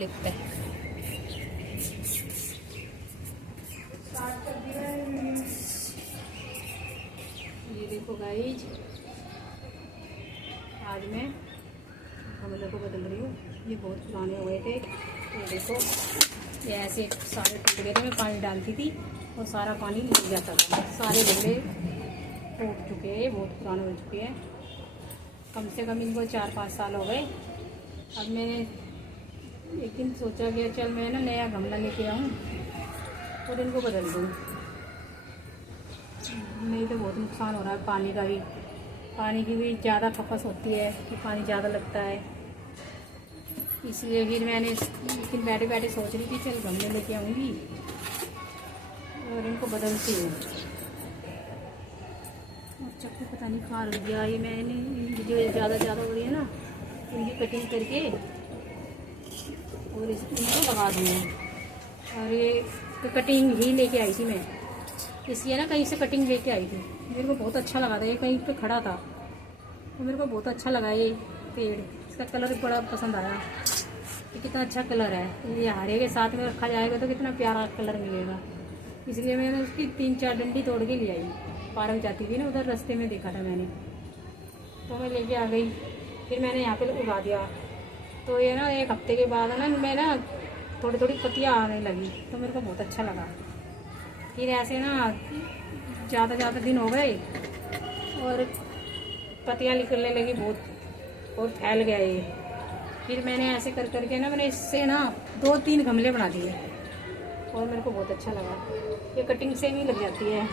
लिखते हैं। ये देखो गाइज, आज मैं गमले को बदल रही हूँ। ये बहुत पुराने हुए थे। ये देखो, ये ऐसे सारे टूट गए थे। मैं पानी डालती थी और सारा पानी निकल जाता था। सारे गमले टूट चुके हैं, बहुत पुराने हो चुके हैं। कम से कम इनको 4-5 साल हो गए। अब मैंने एक दिन सोचा कि चल मैं ना नया गमला लेके आऊँ और इनको बदल दूँ। नहीं तो बहुत नुकसान हो रहा है पानी का भी। पानी की भी ज़्यादा खपत होती है कि पानी ज़्यादा लगता है। इसलिए फिर मैंने एक दिन बैठे बैठे सोच रही थी चल गमले लेके आऊँगी और इनको बदलती हूँ। और चक्कू पता नहीं खा दिया। ये मैंने जो ज़्यादा हो रही है ना, इनकी कटिंग करके और इनको लगा दूँगा। और ये तो कटिंग ही लेके आई थी मैं, इसलिए ना कहीं से कटिंग लेके आई थी। मेरे को बहुत अच्छा लगा था। ये कहीं पे खड़ा था तो मेरे को बहुत अच्छा लगा ये पेड़। इसका कलर बड़ा पसंद आया। ये कितना अच्छा कलर है। ये हरे के साथ में रखा जाएगा तो कितना प्यारा कलर मिलेगा। इसलिए मैंने उसकी 3-4 डंडी तोड़ के ले आई। पार्क जाती थी ना, उधर रास्ते में देखा था मैंने, तो मैं लेके आ गई। फिर मैंने यहाँ पे उगा दिया। तो ये ना 1 हफ्ते के बाद ना मैं ना थोड़ी थोड़ी पत्तियाँ आने लगी, तो मेरे को बहुत अच्छा लगा। फिर ऐसे ना ज़्यादा दिन हो गए और पत्तियाँ निकलने लगी बहुत और फैल गया ये। फिर मैंने ऐसे कर करके ना मैंने इससे ना 2-3 गमले बना दिए और मेरे को बहुत अच्छा लगा। ये कटिंग से भी लग जाती है।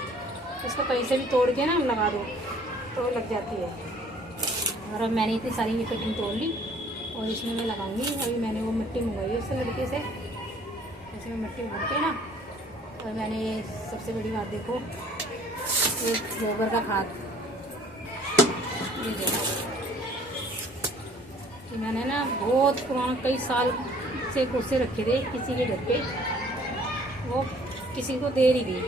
इसको कहीं से भी तोड़ के ना लगा दो तो लग जाती है। और अब मैंने इतनी सारी ये कटिंग तोड़ ली और इसमें मैं लगाऊंगी। अभी मैंने वो मिट्टी मंगाई है उससे लड़के से, ऐसे में मिट्टी भर के ना। और मैंने सबसे बड़ी बात देखो, ये गोबर का खाद, ये देखो, कि मैंने ना बहुत पुराना कई साल से कोसे रखे थे किसी के घर पे। वो किसी को दे नहीं दी।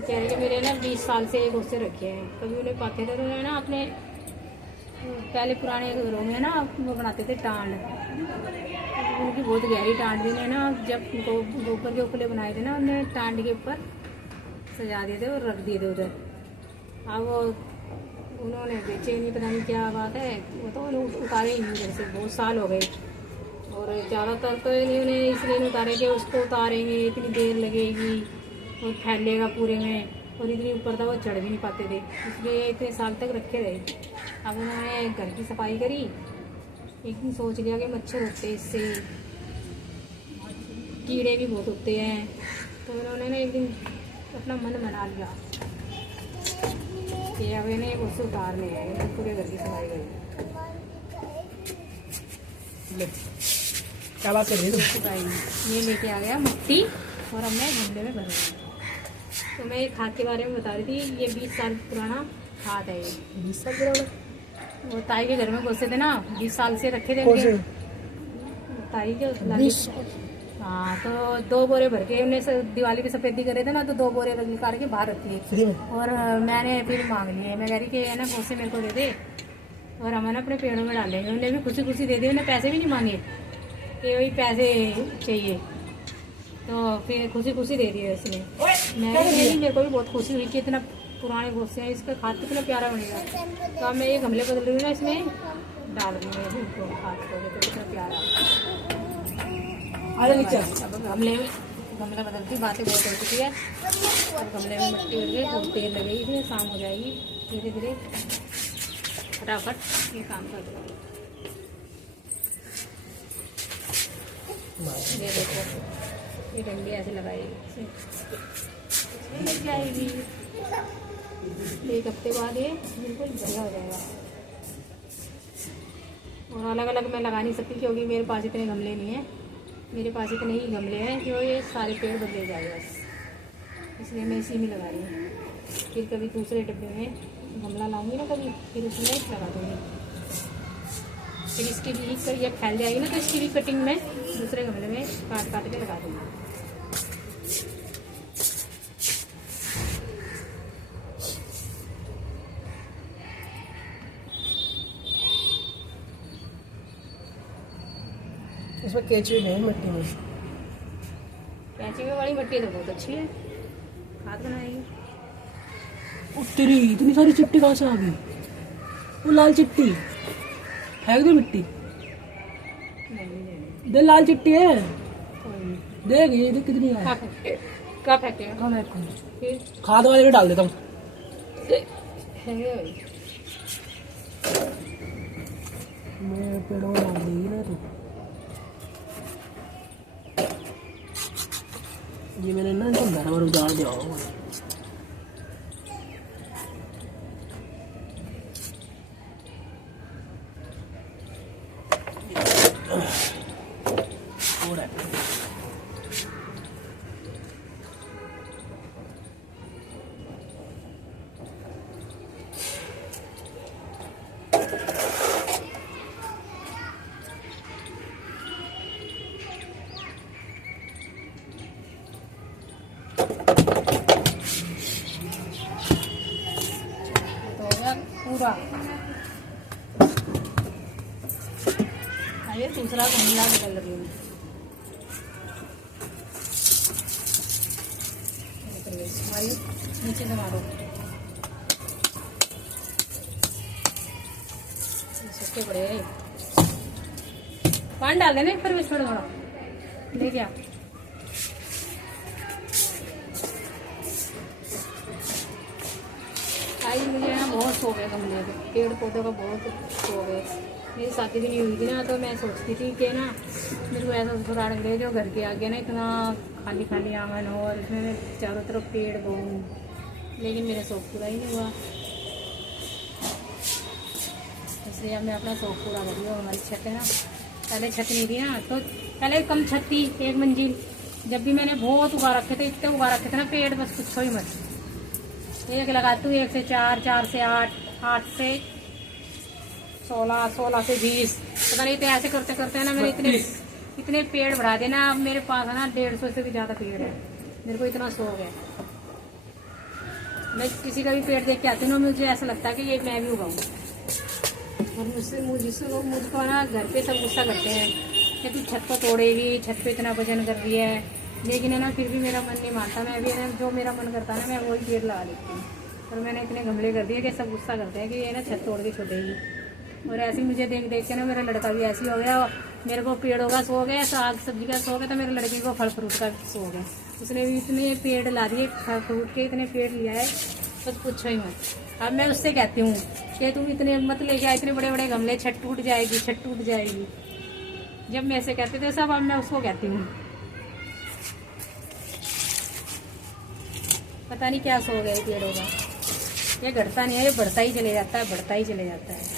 कह रहे मेरे ना 20 साल से ये कोसे रखे हैं, कभी उन्हें पाते थे। तो उन्हें ना अपने पहले पुराने घरों में ना वो बनाते थे टांड, उनकी बहुत गहरी टांड थी ना। जब गोबर के उपले बनाए थे ना, उन्हें टांड के ऊपर सजा दिए थे और रख दिए थे उधर। अब वो उन्होंने बेचे नहीं, पता नहीं क्या बात है। वो तो उन्हें उतारे ही नहीं जैसे, बहुत साल हो गए। और ज़्यादातर तो उन्हें इसलिए नहीं उतारे कि उसको उतारेंगे इतनी देर लगेगी और फैलेगा पूरे में, और इतनी ऊपर तक वो चढ़ भी नहीं पाते थे, इसलिए इतने साल तक रखे रहे। अब उन्होंने घर की सफाई करी। एक दिन सोच लिया कि मच्छर होते हैं इससे, कीड़े भी बहुत होते हैं। तो उन्होंने ना एक दिन अपना मन बना लिया कि अब इन्हें उससे उतारने हैं। पूरे घर की सफाई करी। क्या बात कर रही है? ये लेके आ गया मिट्टी और अब मैं गमले में भर रही हूँ। तो मैं ये खाद के बारे में बता रही थी। ये 20 साल पुराना खाद है। ये 20 साल पुराना? वो ताई के घर में घुसे थे ना, 20 साल से रखे थे ताई के। 20 हाँ, तो 2 बोरे भर के उन्हें दिवाली की सफेदी करे थे ना, तो 2 बोरे निकाल के बाहर रख लिए। और मैंने फिर मांग लिए। मैं कह रही कि ना घोसे मेरे को दे दे और हम अपने पेड़ों में डालेंगे। उन्हें भी खुशी खुशी दे दी। उन्हें पैसे भी नहीं मांगे कि वही पैसे चाहिए, तो फिर खुशी खुशी दे दिए उसने। मेरे को भी बहुत खुशी हुई कि इतना पुराने घोसे हैं, इसका खाद कितना प्यारा बनेगा। तो अब मैं ये गमले बदल रही हूँ ना, इसमें डाल रही हूँ इनको खाद को। देखो कितना प्यारा। अब गमला बदलती, बातें बहुत हो चुकी है। अब गमले में मिट्टी भर गई, बहुत देर लगेगी, फिर शाम हो जाएगी। धीरे धीरे फटाफट ये काम कर दूँगी। ये देखो, ये डंडी ऐसे लगाई, इसमें लग जाएगी। 1 हफ्ते बाद ये बिल्कुल बढ़िया हो जाएगा। और अलग अलग मैं लगा नहीं सकती क्योंकि मेरे पास इतने गमले नहीं हैं। मेरे पास इतने ही गमले हैं जो ये सारे पेड़ बदले जाए बस, इसलिए मैं इसी में लगा रही हूँ। फिर कभी दूसरे डब्बे में गमला लाऊंगी ना कभी, फिर उसमें लगा दूँगी। फिर इसकी भी ये फैल जाएगी ना, तो इसकी भी कटिंग में दूसरे गमले में काट के लगा दूँगी। इसमें केचुए नहीं मिट्टी में। कैंची में वाली मिट्टी तो बहुत अच्छी है, खाद बनाएगी। तेरी इतनी सारी चिट्टी कहाँ से आ गई? वो लाल चिट्टी फेंक दे मिट्टी। नहीं दे लाल चिट्टी है, कोई नहीं। देख ये देख कितनी है। कहाँ फेंकेगा? कहाँ फेंक? फिर खाद वाले में डाल देता हूँ। है मैं पेड़ों में डाल देगी ना तू। ये मैंने ना इनको घर पर उजाड़ दिया होगा। हो रहा है। तो हो गया पूरा। आइए दूसरा गमला निकल रही हूँ। आइए नीचे से मारो, सूखे पड़े। पानी डाल देने फिर भी थोड़ा थोड़ा ले गया। आई मुझे ना बहुत शौक है गमले का, पेड़ पौधों का बहुत शौक है। मेरी शादी भी नहीं हुई थी ना, तो मैं सोचती थी कि ना मेरे को ऐसा ससुराल मिले जो घर के आगे ना इतना खाली खाली आंगन हो और इसमें मैं चारों तरफ पेड़ बोऊँ, लेकिन मेरा शौक पूरा ही नहीं हुआ। इसलिए अब मैं अपना शौक पूरा कर लिया। हमारी छत है ना, पहले छत नहीं थी ना, तो पहले कम छत थी, 1 मंजिल। जब भी मैंने बहुत उगा रखे थे, इतने उगा रखे थे ना पेड़, बस पूछो ही मत। एक लगाती हूँ 1 से 4, 4 से 8, 8 से 16, 16 से 20, पता नहीं। तो ऐसे करते करते ना मैंने इतने पेड़ बढ़ा देना। अब मेरे पास है ना 150 से भी ज़्यादा पेड़ है। मेरे को इतना शौक है। मैं किसी का भी पेड़ देख के आती हूँ ना, मुझे ऐसा लगता है कि ये मैं भी उगाऊँ। और मुझको ना घर पे सब गुस्सा करते हैं कि तू छत को तोड़ेगी, छत पे इतना वजन कर रही है, लेकिन है ना फिर भी मेरा मन नहीं मानता। मैं भी है ना जो मेरा मन करता है ना, मैं वही पेड़ लगा लेती हूँ। और मैंने इतने गमले कर दिए कि सब गुस्सा करते हैं कि ये ना छत तोड़ के छोड़ेगी। और ऐसे मुझे देख देख के ना मेरा लड़का भी ऐसे ही हो गया। मेरे को पेड़ों का शौक है, साग सब्जी का शौक है, तो मेरे लड़के को फल फ्रूट का शौक है। उसने भी इतने पेड़ ला दिए, फल फ्रूट के इतने पेड़ लिया है, बस पूछो ही मत। अब मैं उससे कहती हूँ कि तुम इतने मत लेके आ, इतने बड़े बड़े गमले, छत टूट जाएगी, छत टूट जाएगी। जब मैं ऐसे कहते थे सब, अब मैं उसको कहती हूँ। पता नहीं क्या शौक है पेड़ों का। ये घटता नहीं है, ये बढ़ता ही चले जाता है, बढ़ता ही चले जाता है।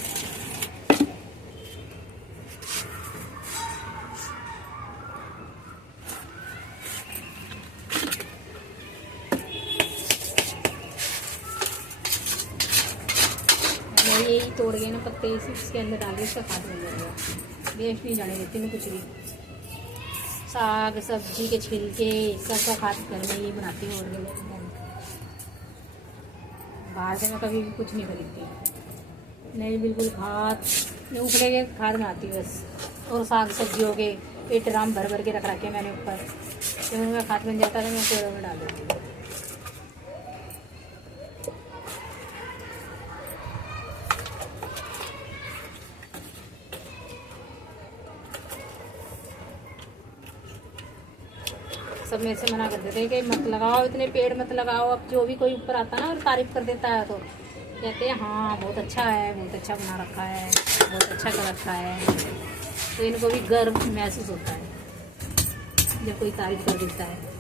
मैं यही तोड़ गए ना पत्ते, इसके अंदर डाल के इसका खाद बन जाएगा। वेस्ट नहीं जाने देती मैं कुछ भी। साग सब्जी के छिलके सबका खाद घर में ही बनाती हूँ। और बाहर से मैं कभी भी कुछ नहीं खरीदती, नहीं बिल्कुल खाद मैं उपले के खाद बनाती हूँ बस। और साग सब्जियों के एक ड्राम भर भर के रख रखे मैंने ऊपर, तो उनका खाद बन जाता है, तो मैं पेड़ों में डाल देती हूँ। सब मेरे से मना कर देते हैं कि मत लगाओ, इतने पेड़ मत लगाओ। अब जो भी कोई ऊपर आता है ना और तारीफ कर देता है, तो कहते हैं हाँ बहुत अच्छा है, बहुत अच्छा बना रखा है, बहुत अच्छा कर रखा है। तो इनको भी गर्व महसूस होता है जब कोई तारीफ कर देता है।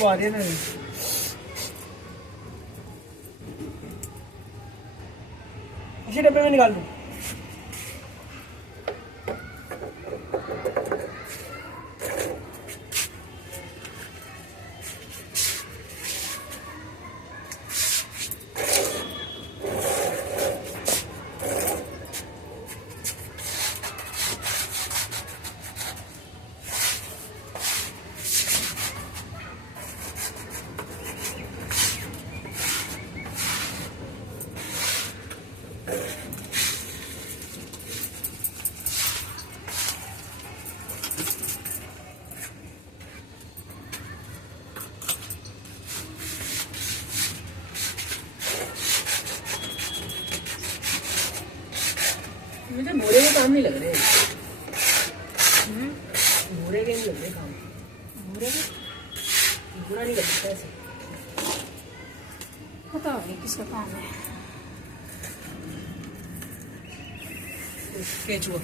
खुशबू आ रही है मेरी। इसी डब्बे में निकाल दूँ। मुझे बोरे के काम नहीं लग रहे। बोरे के नहीं लग रहे काम। भूरे के बुरा नहीं लग सकता ऐसे। पता नहीं किसका काम है। केचुआ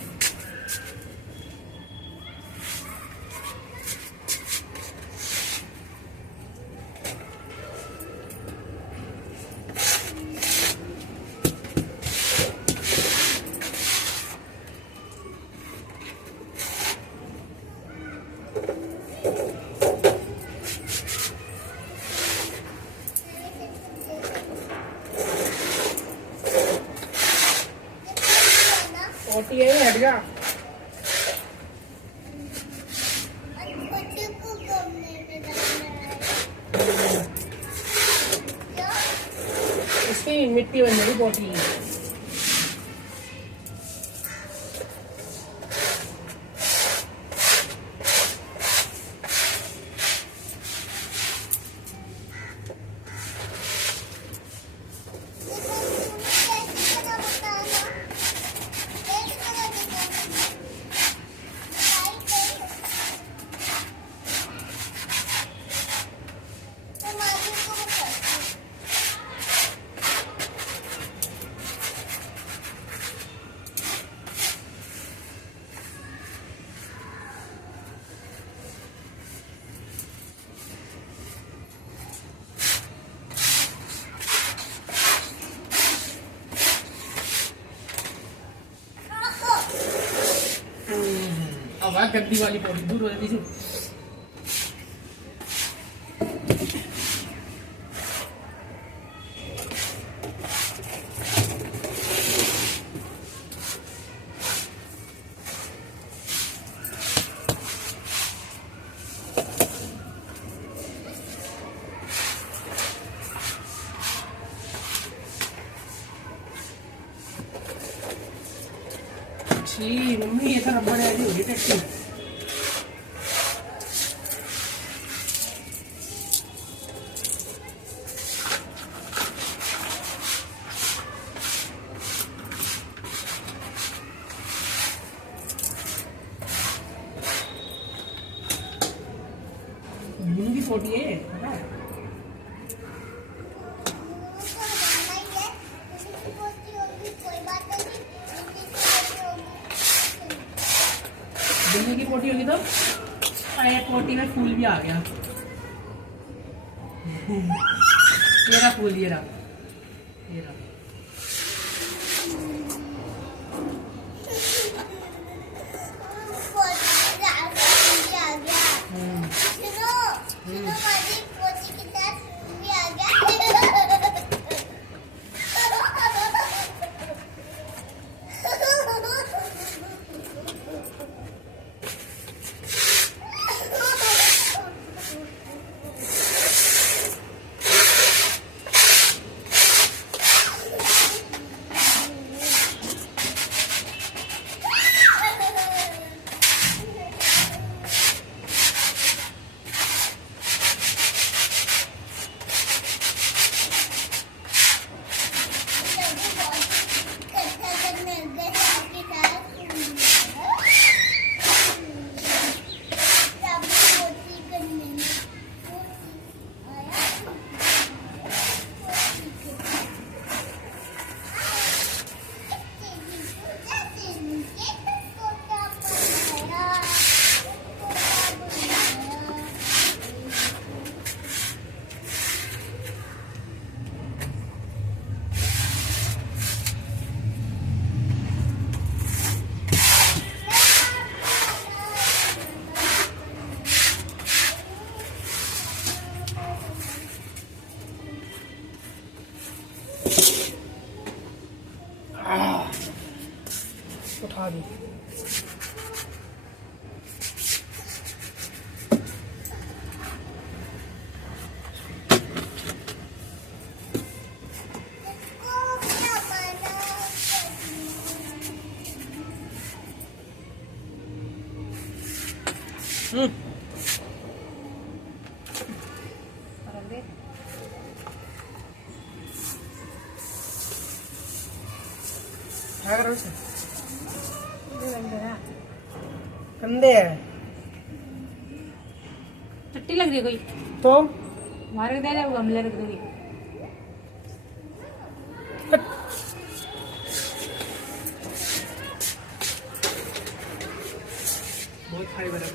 ओटी है हट गया। इसकी मिट्टी बन जाएगी पोटी। अब गद्दी वाली पौड़ी दूर हो जाती थी। छी मम्मी ये तो रबड़ है होगी टट्टी। की फोटी है बिल्ली की पोटी होगी तो पोटी में फूल भी आ गया। ये रहा फूल, ये रहा। क्या करो इसे? कंधे है चट्टी लग रही है कोई, तो मारे दे वो गमले रख दोगी। बहुत खाई बना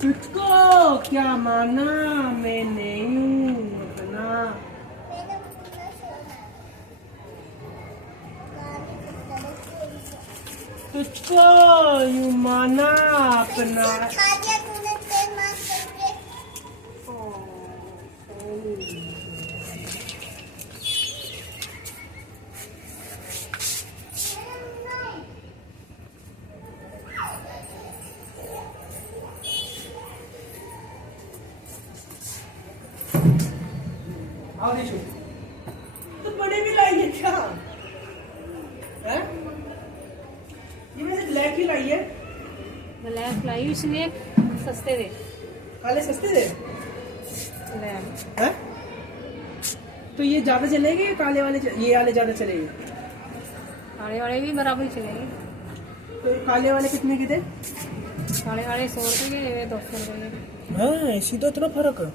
तुझको क्या माना, मैं नहीं हूँ अपना। तुझको यूं माना अपना। आओ देखो, तो बड़े भी लाई है क्या है? ये वैसे ब्लैक ही लाई है। ब्लैक लाई इसलिए सस्ते थे। काले सस्ते थे ले आ। हैं? तो ये ज्यादा चलेंगे या काले वाले ये वाले ज्यादा चलेंगे? काले वाले भी बराबर ही चलेंगे। तो काले वाले कितने के थे? काले वाले 100 रुपए के, 200 रुपए के। हाँ, इसी तो इतना फर्क है।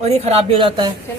और ये खराब भी हो जाता है। चल